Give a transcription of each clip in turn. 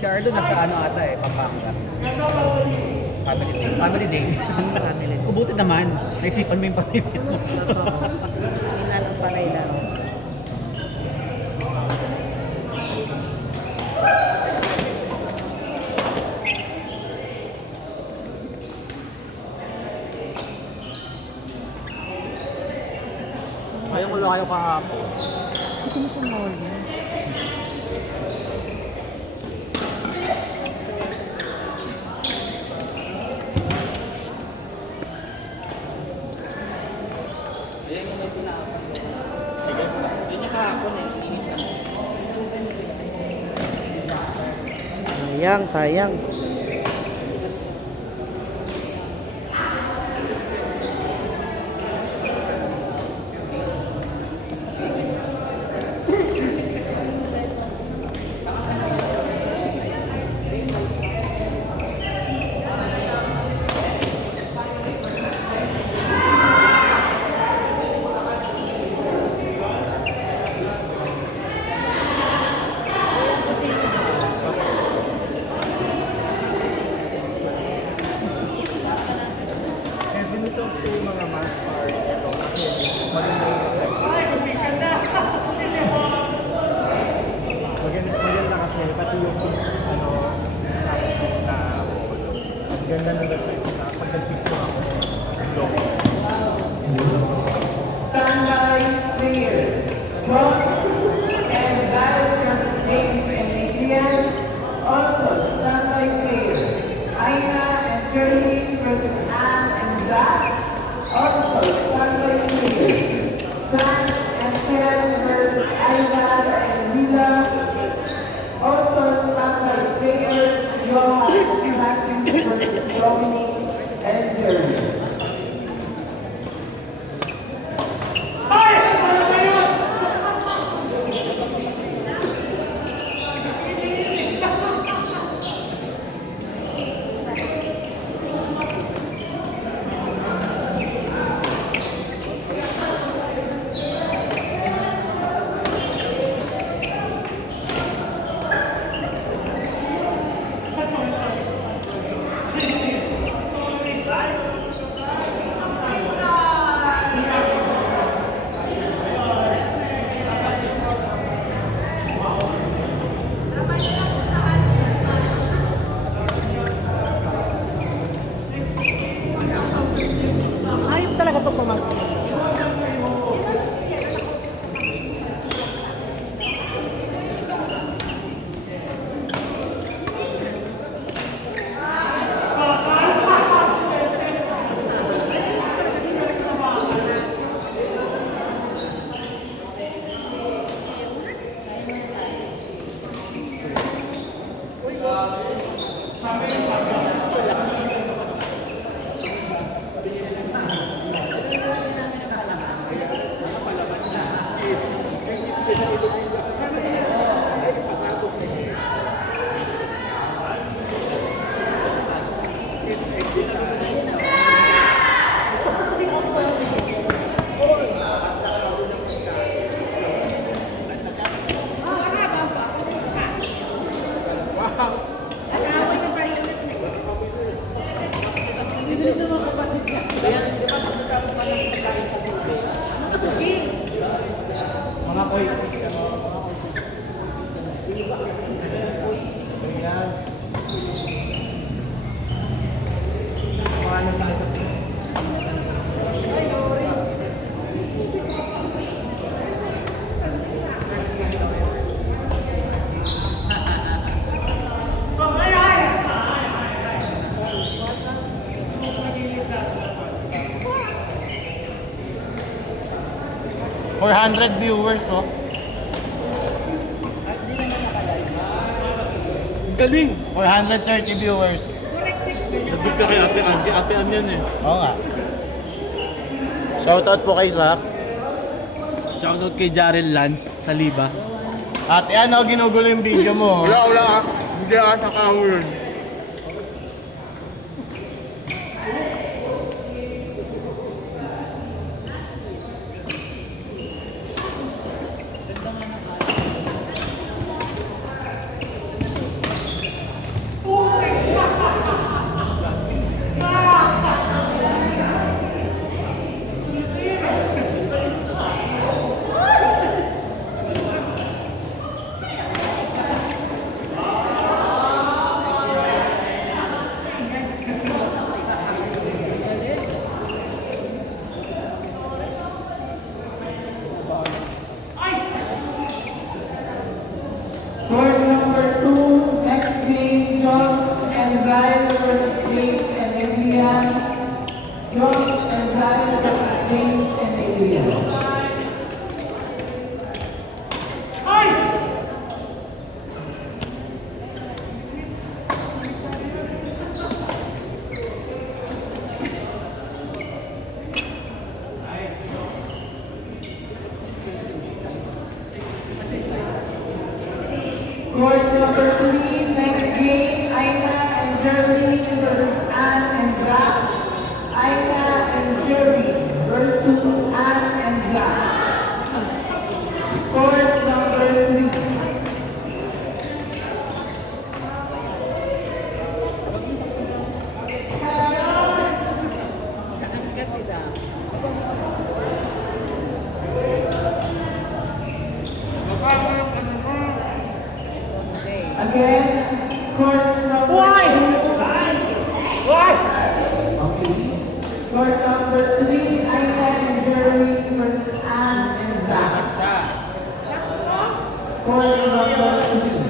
Si Arlo nasa ano ata eh, Pampanga. Family day. Family day. Family. Kubuti naman. Naisipan mo yung pamilya mo. Totoo. Isa lang panay lang. Ayaw ko lang kayo kahapon. Ito mo sa mall niya. Sayang, sayang. Eh, binutok ko yung mga mass part. Ito, kasi maganda yung effect. Maganda kasi, pati yung ano, na ang ganda ng effect. Pag nag-picture ako, low. Standby players, Jones and Zared versus James and Adrian. Also, standby players, Aina and Jeremy versus Anne and Zach. Also, standby players, France and Ken versus Ivan and Lila. Also, standby players, Johan and Francis versus Dominic and Jeremy. Ayop talaga ito pumag. Mga koy. Ayan. Paano tayo? $400 viewers, oh. Galing! 430 viewers. Nabig ka kay Ate Angie. Ate Ann yan eh. Oo nga. Shoutout po kay Zach. Shoutout kay Jarel Lance sa Liba. Ate, ano, ginugulo yung video mo. Wala. Hindi sa kaho yun. Again, court number court number 3, Aina and Jeremy versus Anne and Zach. Court number 3.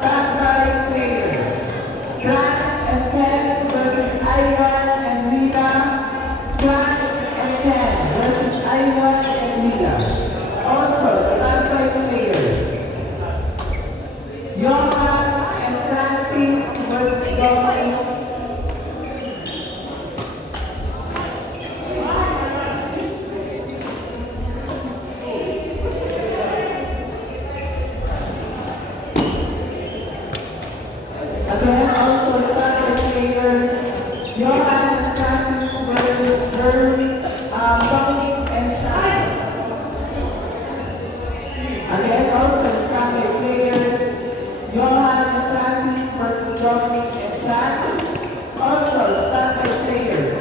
Standby players. Trans and Ken versus Ivan and Mila. Trans and Ken versus Ivan and Mila. Also, standby players. Johan and Francis versus Dominic. Again, also standby players. Johan and Francis versus Dominic and Chad. Again, also standby players. Johan and Francis versus Dominic and Chad. Also standby players.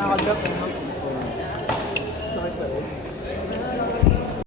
Nakakalap.